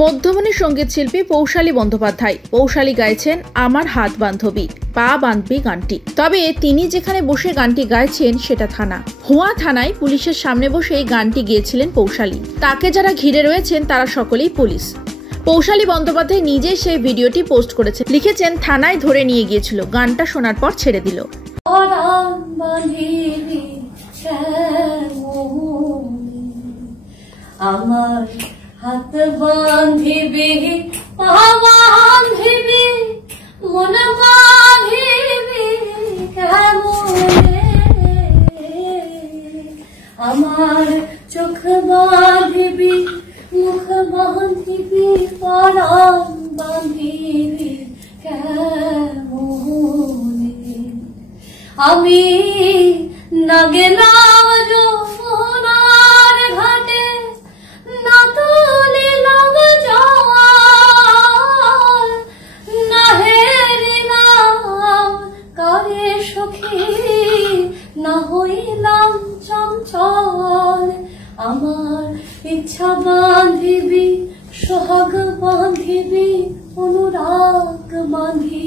মধ্যমণি সঙ্গীত শিল্পী পৌশালী বন্দ্যোপাধ্যায় পৌশালী গাইছেন আমার হাত বান্ধবী পা বাঁধবি গানটি। তবে তিনি যেখানে বসে গানটি গাইছেন সেটা থানা হুয়া থানায় পুলিশের সামনে বসে এই গানটি গেয়েছিলেন পৌশালী। তাকে যারা ঘিরে রয়েছেন তারা সকলেই পুলিশ। পৌশালী বন্দ্যোপাধ্যায় নিজেই সেই ভিডিওটি পোস্ট করেছেন, লিখেছেন থানায় ধরে নিয়ে গিয়েছিল, গানটা শোনার পর ছেড়ে দিল। আমার হাত বাঁধিবি পা বাঁধিবি মন বাঁধিবি কেমনে, আমার চোখ বাঁধিবি মুখ বাঁধিবি পরাণ বাঁধিবি কেমনে। আমি না গেলাম যমুনার ঘাটে না তুলিলাম জল, না হেরিলাম কারে সখী না হইলাম চঞ্চল। আমার ইচ্ছা বাঁধিবি সোহাগ বাঁধিবি অনুরাগ বাঁধিবি